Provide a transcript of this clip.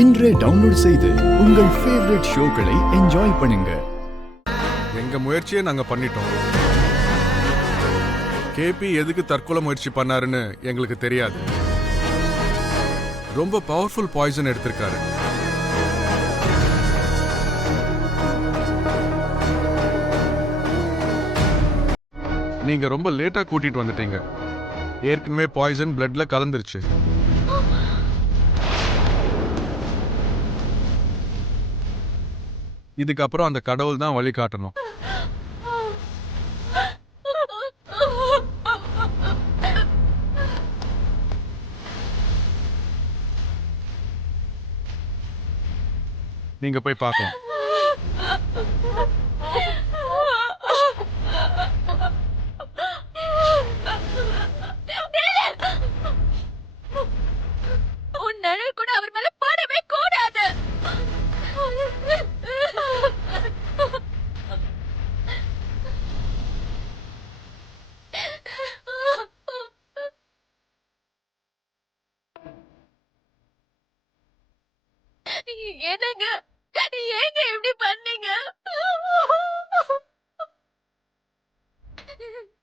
இன்றே டவுன்லோட் செய்து உங்கள் ஃபேவரட் ஷோக்களை என்ஜாய் பண்ணுங்க. எங்க முயற்சியை நாங்க பண்ணிட்டோம். கேபி எதுக்கு தற்கொலை முயற்சி பண்ணாருன்னு எங்களுக்கு தெரியாது. ரொம்ப பவர்ஃபுல் பாய்சன் எடுத்திருக்காரு. நீங்க ரொம்ப லேட்டா கூட்டிட்டு வந்துட்டீங்க. ஏற்கனவே பாய்சன் பிளட்ல கலந்துருச்சு. இதுக்கப்புறம் அந்த கடவுள் தான் வழி காட்டணும். நீங்க போய் பார்க்கலாம். உன் நிழல் கூட அவர் மேல படவே கூடாது. என்னங்க, ஏங்க இப்படி பண்ணீங்க?